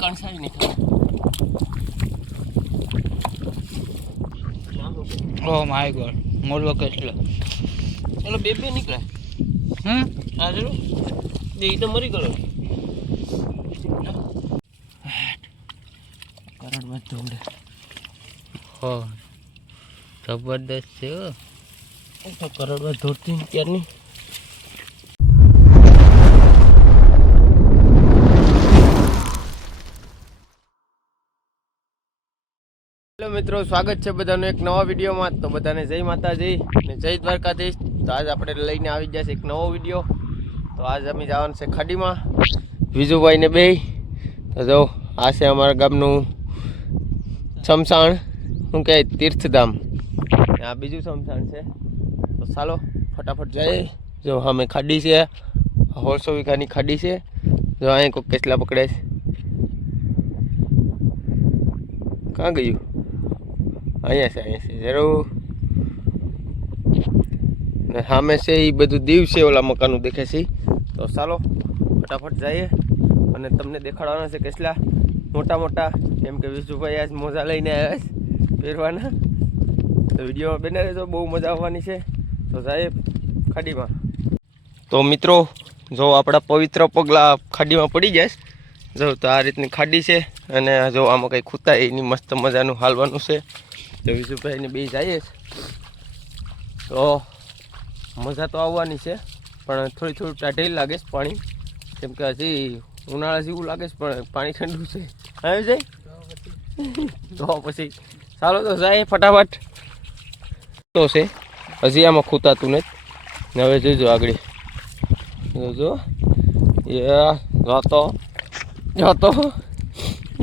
કણસાઈ નહીં oh my God મોરલો કેટલો ચલો બે નીકળે હા ચલો બે તો મરી ગયો કરોડમાં ધોંડે હો જબરદસ્ત છે તો કરોડમાં ધોડતી ત્યારની હેલો મિત્રો, સ્વાગત છે બધાનું એક નવા વિડીયોમાં. તો બધાને જય માતાજી અને જય દ્વારકાધીશ. તો આજ આપણે લઈને આવી જશે એક નવો વિડીયો. તો આજ અમે જવાનું છે ખાડીમાં વિજુભાઈ ને બે. તો જો આ છે અમારા ગામનું શમશાન, શું કહે તીર્થધામ. આ બીજું શમશાન છે. તો ચાલો ફટાફટ જઈએ. જો અમે ખાડી છે, 150 વીઘાની ખાડી છે. જો અહીં કોઈ કેટલા પકડે છે. ક્યાં ગયું? અહીંયા છે જરૂર. ને સામે છે એ બધું દીવ છે, ઓલા મકાનનું દેખે છે. તો ચાલો ફટાફટ જઈએ અને તમને દેખાડવાના છે કેટલા મોટા મોટા, કેમ કે વિશુભાઈ આજ મોજા લઈને આવ્યા છે પહેરવાના. તો વિડીયોમાં બને રહેજો, બહુ મજા આવવાની છે. તો જઈએ ખાડીમાં. તો મિત્રો જો આપણા પવિત્ર પગલા ખાડીમાં પડી જાય. જો તો આ રીતની ખાડી છે અને જો આમાં કંઈ ખૂતા એની મસ્ત મજાનું હાલવાનું છે. તો વિશુભાઈને બે જઈએ તો મજા તો આવવાની છે, પણ થોડી ટાઢેલી લાગે છે પાણી, કેમ કે હજી ઉનાળા જેવું લાગે છે પણ પાણી ઠંડુ છે. આવી જાય તો પછી ચાલો તો જાય ફટાફટ. તો છે હજી આમાં ખૂતાતું નથી. હવે જોજો આગળ જોજો જોતો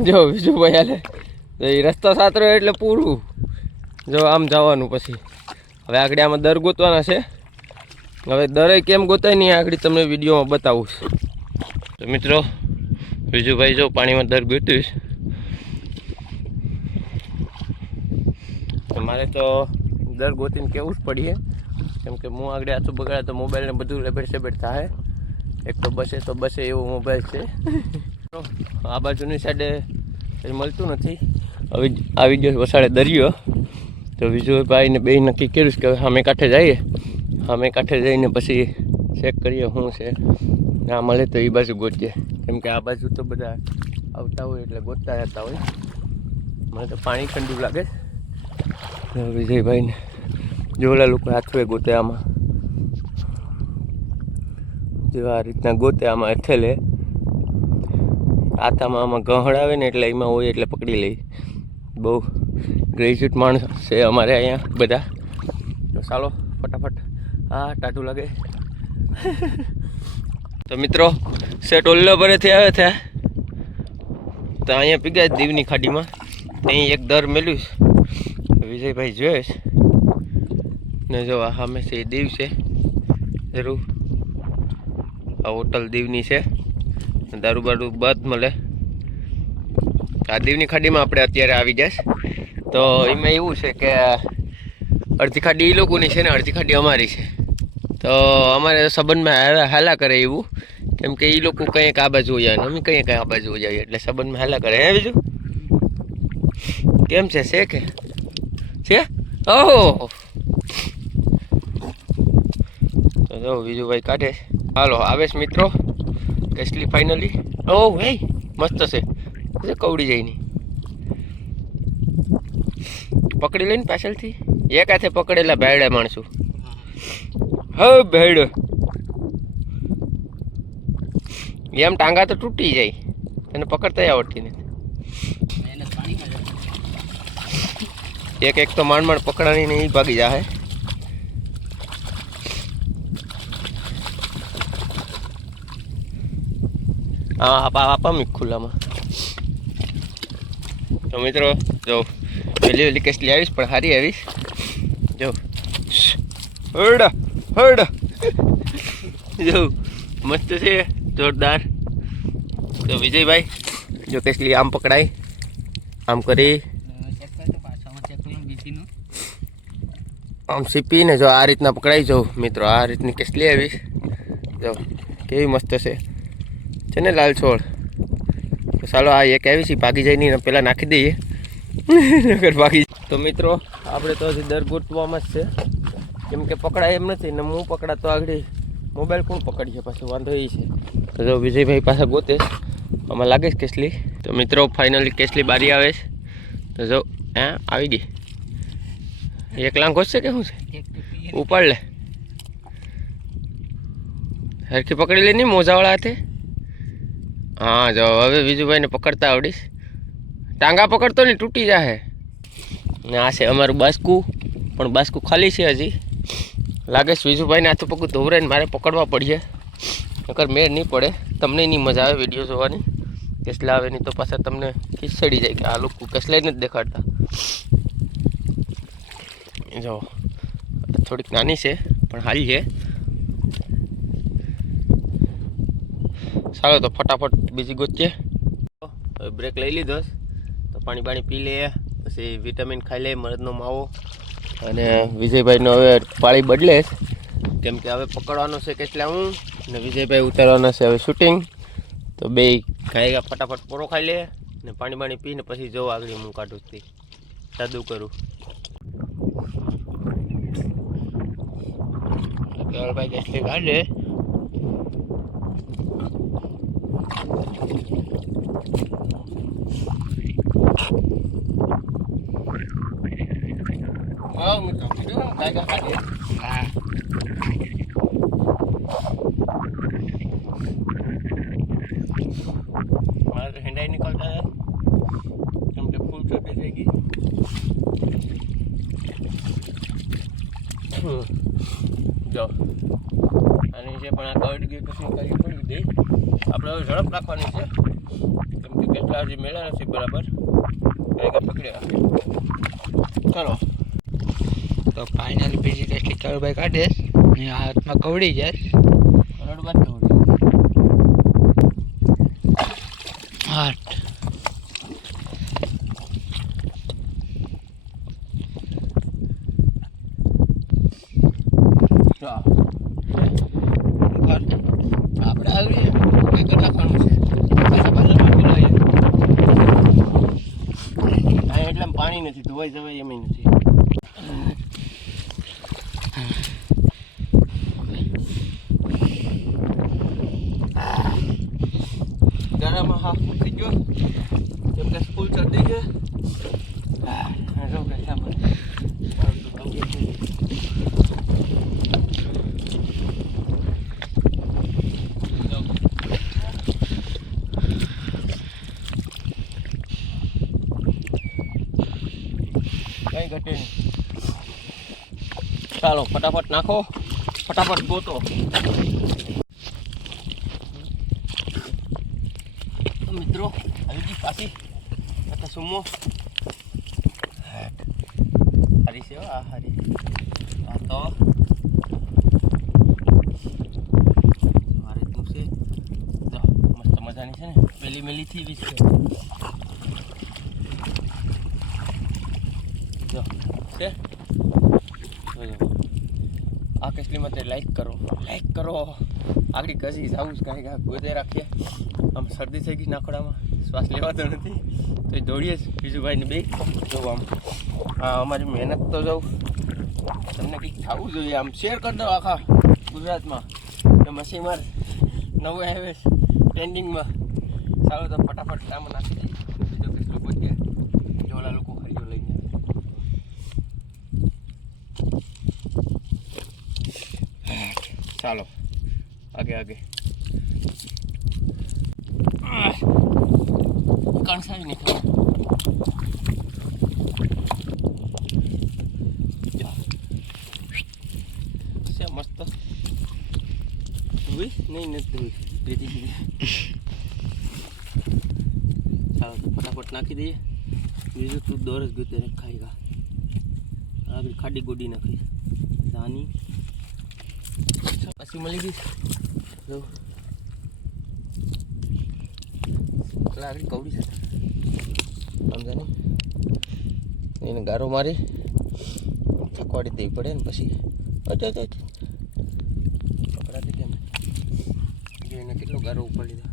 જો વિજુભાઈ હાલે એ રસ્તો સાતરો એટલે પૂરું. જો આમ જવાનું પછી હવે આગળ આમાં દર ગોતવાના છે. હવે દરે કેમ ગોતાય નહીં આગળ તમને વિડીયોમાં બતાવું છું. તો મિત્રો વિજુભાઈ જો પાણીમાં દર ગોત્યું છે. મારે તો દર ગોતીને કેવું જ પડીએ, કેમ કે હું આગળ આછું બગાડે તો મોબાઈલને બધું લેબેડ સેબેડ થાય. એક તો બસે એવો મોબાઈલ છે. આ બાજુની સાઈડે કંઈ મળતું નથી. હવે આ વિડીયો વસાડે દરિયો. તો વિજુભાઈને બે નક્કી કર્યું કે સામે કાંઠે જઈએ. સામે કાંઠે જઈને પછી ચેક કરીએ શું છે. ના મળે તો એ બાજુ ગોતીએ, કેમ કે આ બાજુ તો બધા આવતા હોય એટલે ગોતતા જતા હોય. મને તો પાણી ઠંડુ લાગે. વિજયભાઈને જોલા લોકો હાથવે ગોતે આમાં, જો આ રીતના ગોતે આમાં હેઠે હાથામાં આમાં ગહડાવે ને એટલે એમાં હોય એટલે પકડી લઈ. બહુ ગ્રેજ્યુએટ માણસ છે અમારે અહીંયા બધા. તો ચાલો ફટાફટ. હા ટાટું લાગે. તો મિત્રો સેટ ઓલ્લો ભરેથી આવે થયા તો અહીંયા પીગા દીવની ખાડીમાં. અહીં એક દર મેલ્યું છે. વિજયભાઈ જોઈશ ને જો આ સામે છે એ દીવ છે જરૂર. આ હોટલ દીવની છે, દારૂ બારૂ બંધ મળે. આ દીવની ખાડીમાં આપણે અત્યારે આવી જઈશ. તો એમાં એવું છે કે અડધી ખાડી એ લોકોની છે ને અડધી ખાડી અમારી છે. તો અમારે સંબંધમાં હાલા કરે એવું, કેમ કે એ લોકો કંઈક આ બાજુ જાય ને અમે કંઈક આ બાજુ જઈએ, એટલે સંબંધમાં હાલા કરે. હે બીજું કેમ છે કે છે? ઓહો તો જો વિજુભાઈ કાઢે. હાલો આવે છે મિત્રો કેસલી ફાઇનલી. ઓહ હે મસ્ત છે, કવડી જાય નહીં. પકડી લઈને પાછળથી એક હાથે પકડેલા ભેડે માણસો. હા ભેડ એમ ટાંગા તો તૂટી જાય, એને પકડતા આવડતી નથી. એક તો માંડ પકડાની ને એ ભાગી જાય. હા આપા મી ખુલ્લામાં. તો મિત્રો જો વહેલી કેસલી આવીશ પણ સારી આવીશ. જો હડ જો મસ્ત છે જોરદાર. તો વિજયભાઈ જો કેસલી આમ પકડાય આમ કરી આમ સીપીને જો આ રીતના પકડાઈ જાઉં મિત્રો. આ રીતની કેસલી આવીશ. જો કેવી મસ્ત છે ને લાલ છોડ. તો ચાલો આ એક આવી છે ભાગી જાય નહીં પહેલાં નાખી દઈએ નકર ભાગી. તો મિત્રો આપણે તો હજી દર ગોતવામાં જ છે, કેમ કે પકડાય એમ નથી ને હું પકડાતો આગળ મોબાઈલ કોણ પકડીએ પાછું, વાંધો એ છે. તો જો વિજયભાઈ પાસે ગોતે આમાં લાગે છે કેસલી. તો મિત્રો ફાઇનલી કેસલી બારી આવે છે. તો જો હા આવી ગઈ. એક લાંઘો છે કે શું છે? ઉપાડ લે, હરખી પકડી લે નહીં મોજાવાળા હાથે. હા જો હવે વિજુભાઈને પકડતા આવડીશ. ટાંગા પકડતો ને તૂટી જાય. ને આ છે અમારું બાસ્કું, પણ બાસ્કું ખાલી છે હજી. લાગે છે વિજુભાઈને હાથે પગું ધોવરાઈને મારે પકડવા પડીએ, નકર મેળ નહીં પડે. તમને નહીં મજા આવે વિડીયો જોવાની. કેસલા આવે નહીં તો પાછા તમને ખીચડી જાય કે આ લોકો કેસલાય નથી દેખાડતા. જો થોડીક નાની છે પણ હાલી છે. ચાલો તો ફટાફટ બીજી ગોતીએ. હવે બ્રેક લઈ લીધો તો પાણી બાણી પી લઈએ, પછી વિટામિન ખાઈ લઈએ, મરદનો માવો. અને વિજયભાઈનો હવે પાળી બદલે કેમ કે હવે પકડવાનો છે કેટલા હું ને વિજયભાઈ ઉતારવાના છે હવે શૂટિંગ. તો બે ખાઈ ફટાફટ પોરો ખાઈ લે ને પાણી બાણી પીને પછી જો આગળ હું કાઢું તે સાદું કરું. ભાઈ કેટલી કાઢે હા મિત્રો કાયગા કાઢે. હા મારે તો હેન્ડાઈ નીકળતા કેમ કે ફૂલ ચોટી થઈ ગઈ. જો આની છે પણ આ કવડ ગઈ પછી કરી પડી દઈ. આપણે હવે ઝડપ રાખવાની છે કેમ કે કેટલા હજી મેળા નથી બરાબર. કાયગા પકડ્યા. ચાલો તો ફાઇનલ બીજી કેટલી કળભાઈ કાઢે ને હાથમાં કવડી જાય. રડવા જ હા આપણે આગળ કાંઈ નાખવાનું છે. પાછા એટલે પાણી નથી ધોવાઈ જવાય એમ નથી. ગરામાં હાફ મૂકી ગયો કેમ કે સ્કૂલ ચડી છે. કઈ ઘટે નહીં. ચાલો ફટાફટ નાખો, ફટાફટ ગોતો. મિત્રો આવી ગઈ પાછી આ સુમો હારી છે. આ હારી આ તો મારે તું છે તો મસ્ત મજાની છે ને પેલી મેલી થી વીસ છે. જો છે આ કેસલીમાં તે લાઈક કરો આગળ કશી જવું જ કાંઈ ગોદે રાખીએ. આમ શરદી થઈ ગઈ નાખોડામાં, શ્વાસ લેવાતો નથી તો દોડીએ જ વિજુભાઈને બે. જો આમ હા અમારી મહેનત તો જવું તમને કંઈક થવું જોઈએ. આમ શેર કરી દો આખા ગુજરાતમાં કે મસીમાર નવો આવે ટ્રેન્ડિંગમાં. ચાલો તો ફટાફટ કામ નાખી દઈએ. બીજો કેટલો પહોંચે જોલા લોકો ખરીદો લઈને આવે. ચાલો આગે આગે કણસાઈ નહીં થયું. છે મસ્ત ધોઈ નહીં નથી ધોઈ. ચાલો તો ફટાફટ નાખી દઈએ. બીજું તું દોર જ ગયું તેને ખાઈ ગા આગળ ખાડી ગોડી નાખી નાની પછી મળી ગઈ. જો આગળ કવડી છે સમજાને એને ગારો મારી થકવાડી દેવી પડે ને પછી પકડાતી કેમ એને કેટલો ગારો ઉપર લીધો.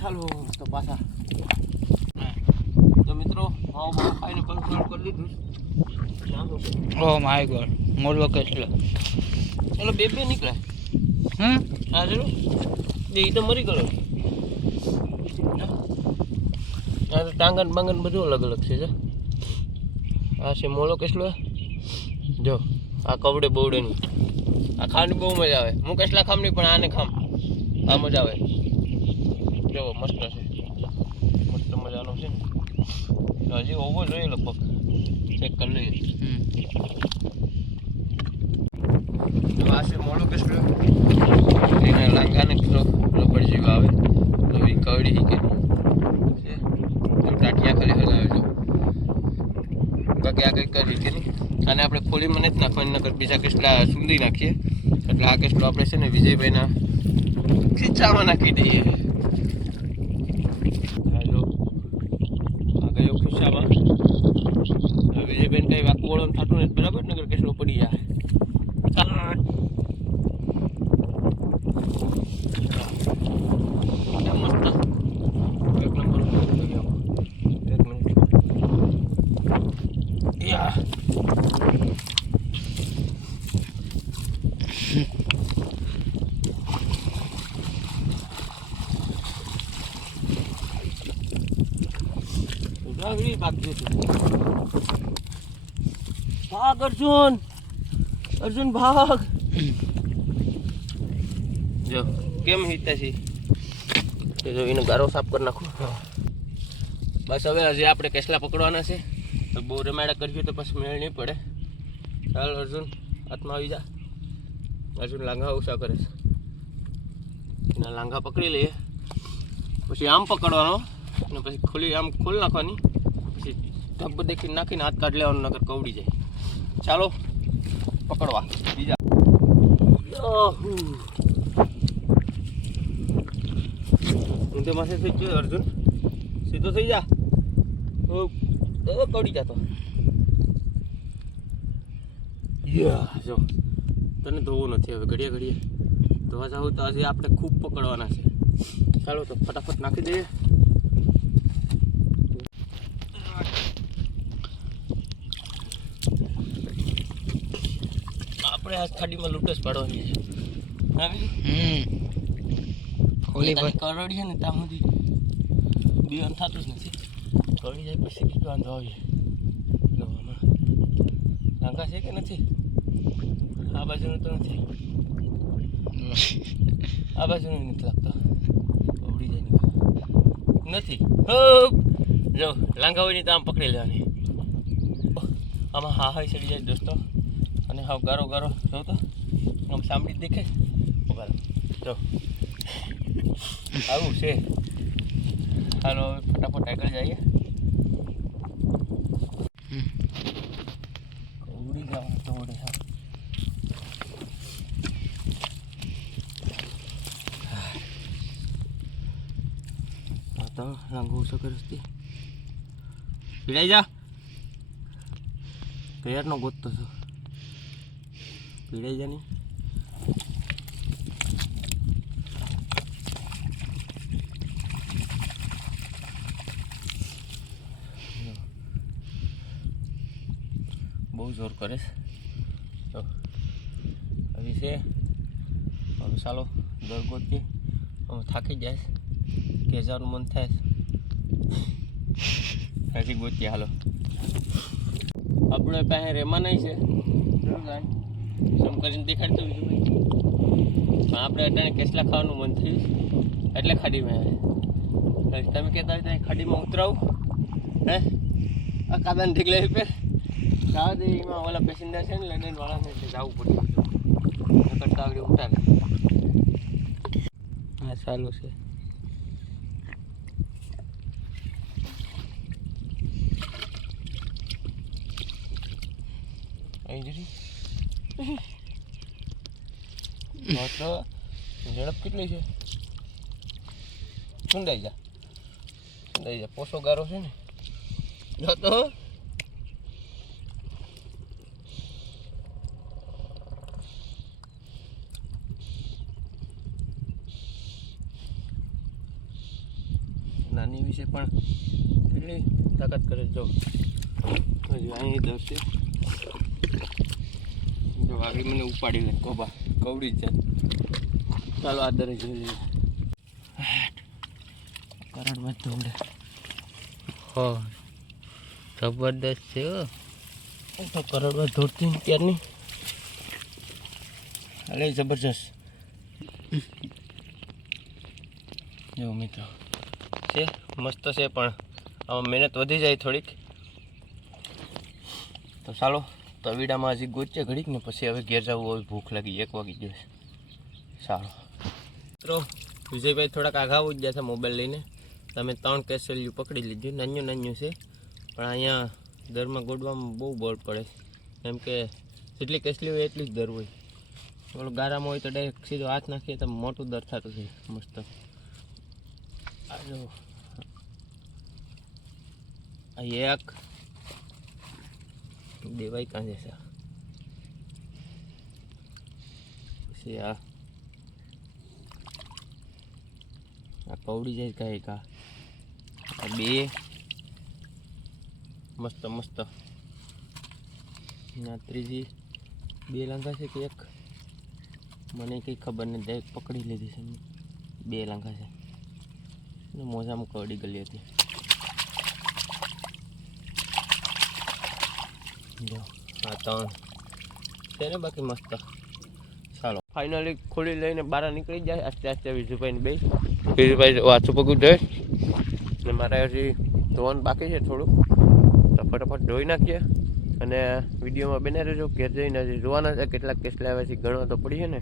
ચાલો તો પાછા તો મિત્રો માવો બાવો ખાઈને કંટ્રોલ કરી દીધું. ઓ માય ગોડ મોરલો કેટલો ચલો બે નીકળે. હા ચલો એ તો મરી ગયો. આ તો ટાંગન બાંગન બધું અલગ અલગ છે. જો આ છે મોલો કેટલો. જો આ કવડે બવડેનું આ ખાવાની બહુ મજા આવે. હું કેટલા ખામ નહીં પણ આને ખામ. આ મજા આવે. જો મસ્ત છે, મસ્ત મજાનો છે ને. હજી હોવો જોઈએ લગભગ. ચેક કરી લઈએ. આ છે મોલો કેટલો. એના લાંગાને કેટલો રબડ જેવા આવે તો એ કવડી કે ટાટિયા ખાલી હલાવે જો બાકી આ કંઈક કરી કે નહીં. અને આપણે ખોલીમાં નથી નાખવાની, નકર બીજા કેટલા સુંદી નાખીએ. એટલે આ કેટલો આપણે છે ને વિજયભાઈના ખીચામાં નાખી દઈએ. જો આ ગયો ખીચામાં. વિજયભાઈને કઈ વાકું વળવાનું થતું નથી બરાબર, નગર કેટલો પડી જાય. ભાગ અર્જુન, અર્જુન ભાગ. જો કેમ હિતા છે જો એને ગારો સાફ કરી નાખો. બસ હવે હજી આપણે કેસલા પકડવાના છે તો બહુ રમાડા કરશું તો પછી મેળ નહીં પડે. ચાલ અર્જુન હાથમાં આવી જા. અર્જુન લાંઘા ઓછા કરે છે. એના લાંઘા પકડી લઈએ, પછી આમ પકડવાનો અને પછી ખોલી આમ ખોલી નાખવાની. પછી ઢબ દેખી નાખીને હાથ કાઢ લેવાનો, નગર કવડી જાય. ચાલો પકડવા બીજા. ઊંધે માથે થઈ ગયો અર્જુન, સીધો થઈ જા. કવડી જતો. જો તને ધોવું નથી હવે, ઘડીએ ઘડીએ ધોવા જાવ તો આજે આપણે ખૂબ પકડવાના છે. ચાલો તો ફટાફટ નાખી દઈએ. આપણે આ ખાડીમાં લૂંટસ પાડવાની છે. હોલી કરડી છે ને ત્યાં સુધી બીવાનું થતું જ નથી. કરડી જાય પછી બીજું વાંધો આવી જાય. લાંગા છે કે નથી? આ બાજુનું તો નથી, આ બાજુનું નથી લાગતો. ઉડી જાય નથી. જો લાંગા હોય ને તો આમ પકડી લેવાની. આમાં હા હા ચડી જાય દોસ્તો. અને હા ગારો ગારો જો તો આમ સાંભળી દેખે. જો આવું છે. હાલો હવે ફટાફટ આગળ જઈએ. ઉડી જવા તો ઉડે. હા તો લાંગો ઓછો કરતી પીડાઈ જા. કયારનો ગોતતો છો, પીડાઈ જા નહીં. બહુ જોર કરે છે. હજી છે હવે ચાલો દર ગોતીએ. અમે થાકી જાય કે જવાનું મન થાય હજી ગોતીએ. હાલો આપણે પાસે રેમાં નહીં છે સમ કરીને દેખાડતો બીજું ભાઈ. પણ આપણે અટાણે કેસલા ખાવાનું મન થયું એટલે ખાડીમાં આવે. તમે કહેતા હોય ત્યાં ખાડીમાં ઉતરાવું હે આ કાદાને ઢીકલે પે જવા દે. એમાં ઓલા પેસેન્જર છે ને લંડન વાળાને જવું પડ્યું કરતા આગળ ઉતારે. હા સારું છે. અહીં જરી તો ઝડપ કેટલી છે. સુંડાઈ જા, સુંડાઈ જા. પોસો ગારો છે ને જો તો. આની વિશે પણ કેટલી તાકાત કરે જો હજી અહીં દરશે જો આગળ મને ઉપાડી લે કોબા કવડી જ જાય. ચાલો આ દરે જોઈ લઈએ. કરડમાં જ દોડે. હો જબરદસ્ત છે હો. હું તો કરડમાં દોડતી ને ત્યારની અલે જબરજસ્ત. જો મિત્રો છે મસ્ત છે પણ આમાં મહેનત વધી જાય થોડીક. તો ચાલો તવીડામાં હજી ગોચે ઘડીક ને પછી હવે ઘેર જવું હોય. ભૂખ લાગી 1 વાગી ગયો છે. સારું મિત્રો વિજયભાઈ થોડાક આઘા જ ગયા છે મોબાઈલ લઈને. તમે 3 કેસલિયું પકડી લીધું. નાન્યું છે પણ અહીંયા દરમાં ગોડવામાં બહુ બળ પડે કેમ કે જેટલી કેસલી હોય એટલી જ દર હોય. થોડું ગારામાં હોય તો ડાયરેક્ટ સીધો હાથ નાખીએ તો મોટું દર થતું છે મસ્ત. આ જો આ એક દેવાય કાં જશે પછી આ કવડી જાય કાંઈ કા. આ 2 મસ્ત ના ત્રીજી 2 લાંઘા છે કે 1 મને કંઈ ખબર નથી. ડાયરેક્ટ પકડી લીધી છે 2 લાંઘા છે ને મોજામાં કવડી ગલી હતી. જો આ 3 છે ને બાકી મસ્ત. ચાલો ફાઇનલી ખોલી લઈને બહાર નીકળી જાય આસ્તે વિજુભાઈને બે. વિજુભાઈ વાંચું પગું ધોય ને મારે હજી ધોવાનું બાકી છે થોડું. તો ફટાફટ ધોઈ નાખીએ અને વિડીયોમાં બને રહેજો. ઘેર જઈને હજી જોવાના છે કેટલાક કેસલા આવે છે. ગણવા તો પડી છે ને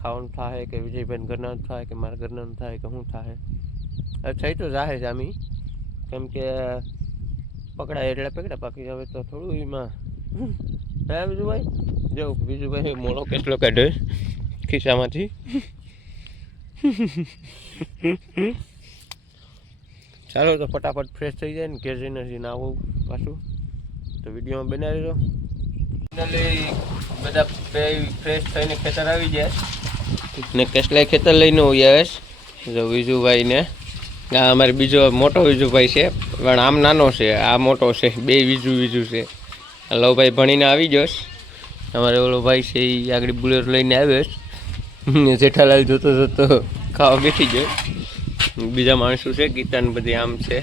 ખાવાનું થાય કે વિજયભાઈને ઘરના થાય કે મારા ઘરના થાય કે શું થાય. હવે થઈ તો જાહે જ આમી કેમ કે પકડાય એટલે પકડા. બાકી હવે તો થોડું એમાં હે વિજુભાઈ જો વિજુભાઈ મોડો કેટલો કાઢ્યો ખિસ્સામાંથી. ચાલો તો ફટાફટ ફ્રેશ થઈ જાય ને ઘેર જઈને હજી ના આવું પાછું. તો વિડીયોમાં બનાવી દો. ફાઇનલી બધા ફ્રેશ થઈને ખેતર આવી જાય ને કેસલાય ખેતર લઈને આવે છે. જો વિજુભાઈને આ અમારે બીજો મોટો વિજુભાઈ છે પણ આમ નાનો છે આ મોટો છે. 2 વિજુ છે. લવભાઈ ભણીને આવી જશ. અમારે ઓલો ભાઈ છે એ આગળ બુલેરો લઈને આવ્યો છે. જેઠાલાલ જોતો ખાવા બેઠી ગયો. બીજા માણસો છે ગીતાને બધી આમ છે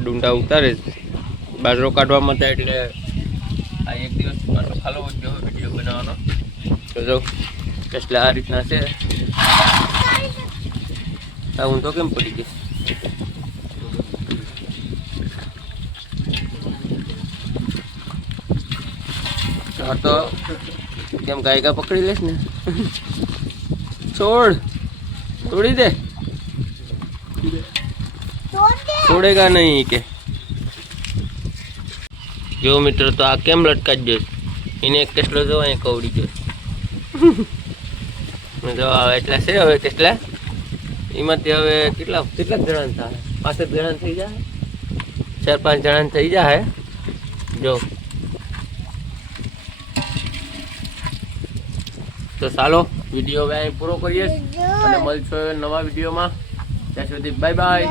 ડુંડા ઉતારે બાજરો કાઢવામાં થાય એટલે આ 1 દિવસ પાછો ખાલો જ ગયો વિડીયો બનાવવાનો. તો જો એટલે આ રીતના છે. હું તો કેમ પડી ગઈ. હા તો કેમ ગાયકા પકડી લેશ ને. છોડી દે છોડેગા નહીં કે. જો મિત્રો તો આ કેમ લટકાઈ ગયો એને એક કેસલો જો અહીંયા કવડી ગયો. જો હવે એટલા છે હવે કેટલા એમાંથી હવે કેટલાક જણા થાય 5 જણા થઈ જાય 4-5 જણા થઈ જાય. જો તો ચાલો વિડીયો હવે અહીં પૂરો કરીએ અને મળશું નવા વિડીયોમાં. ત્યાં સુધી બાય બાય.